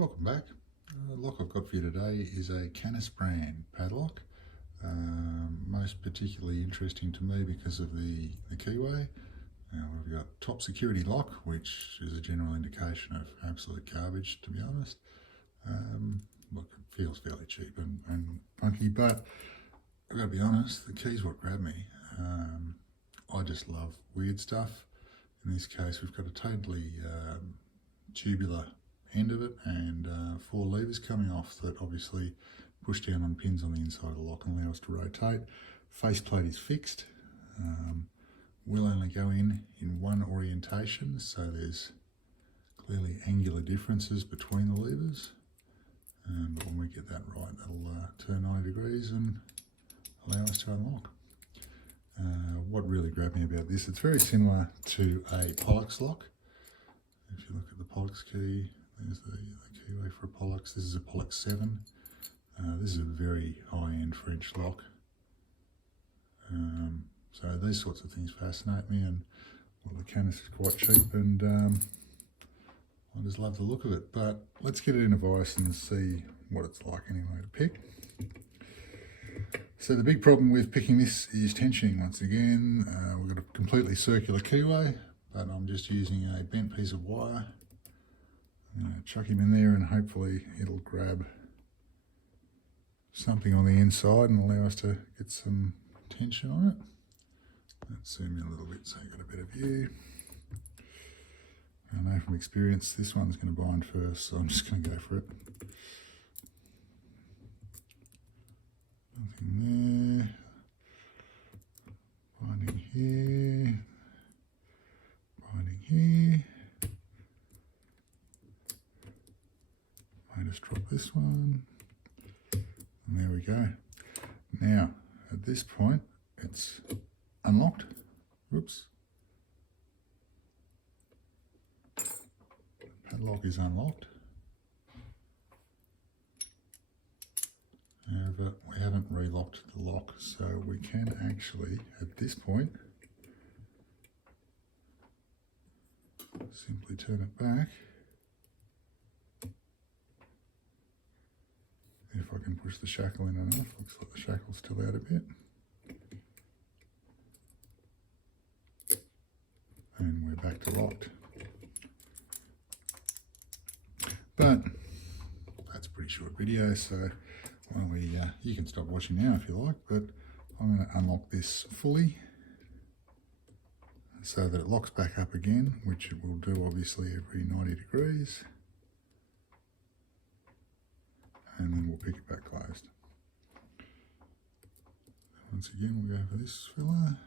Welcome back. The lock I've got for you today is a Caniss brand padlock. Most particularly interesting to me because of the keyway. Now we've got top security lock, which is a general indication of absolute garbage, to be honest. Look, it feels fairly cheap and funky, but I've got to be honest, the key's what grabbed me. I just love weird stuff. In this case, we've got a totally tubular end of it and 4 levers coming off that obviously push down on pins on the inside of the lock and allow us to rotate. Faceplate is fixed. Will only go in one orientation, so there's clearly angular differences between the levers. But when we get that right, that'll turn 90 degrees and allow us to unlock. What really grabbed me about this, it's very similar to a Pollux lock. If you look at the Pollux key, there's the keyway for a Pollux. This is a Pollux 7. This is a very high-end French lock. So these sorts of things fascinate me, and well, the Caniss is quite cheap, and I just love the look of it. But let's get it in a vise and see what it's like anyway to pick. So the big problem with picking this is tensioning once again. We've got a completely circular keyway, but I'm just using a bent piece of wire. I'm going to chuck him in there and hopefully it'll grab something on the inside and allow us to get some tension on it. Let's zoom in a little bit so you've got a better view. I know from experience this one's going to bind first, so I'm just going to go for it. Nothing there. Binding here. Binding here. I just drop this one. And there we go. Now, at this point, it's unlocked. Whoops. Padlock is unlocked. However, we haven't relocked the lock, so we can actually, at this point, simply turn it back. If I can push the shackle in enough, looks like the shackle's still out a bit. And we're back to locked. But that's a pretty short video, so well, you can stop watching now if you like, but I'm going to unlock this fully so that it locks back up again, which it will do obviously every 90 degrees. And then we'll pick it back closed. Once again, we'll go for this filler.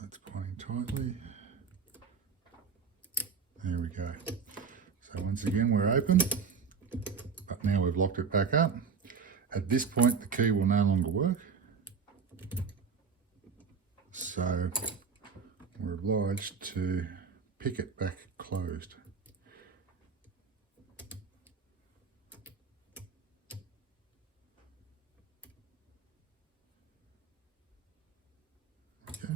That's binding tightly. There we go. So once again, we're open, but now we've locked it back up. At this point, the key will no longer work. So we're obliged to pick it back closed. Okay.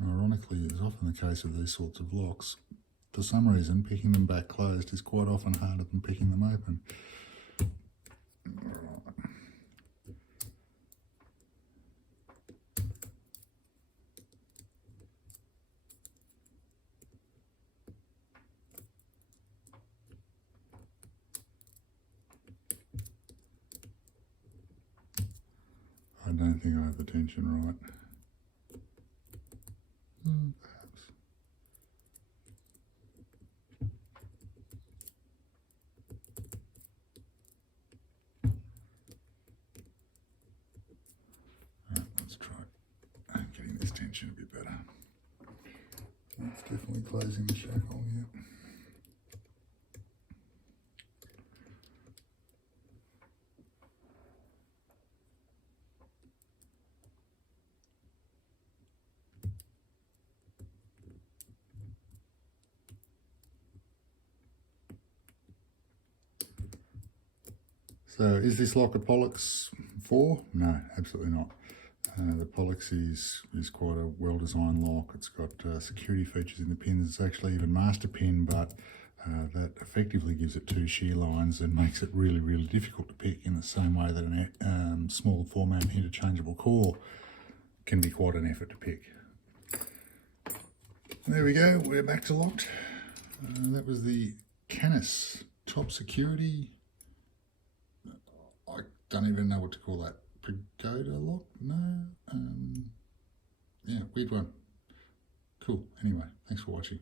Ironically, as often the case of these sorts of locks, for some reason, picking them back closed is quite often harder than picking them open. I don't think I have the tension right. Perhaps. Let's try getting this tension a bit better. That's definitely closing the shackle, yeah. So is this lock a Pollux 4? No, absolutely not. The Pollux is quite a well-designed lock. It's got security features in the pins. It's actually even master pin, but that effectively gives it 2 shear lines and makes it really, really difficult to pick, in the same way that a small format interchangeable core can be quite an effort to pick. There we go, we're back to locked. That was the Caniss top security. I don't even know what to call that. Pagoda lock? No? Yeah, weird one. Cool. Anyway, thanks for watching.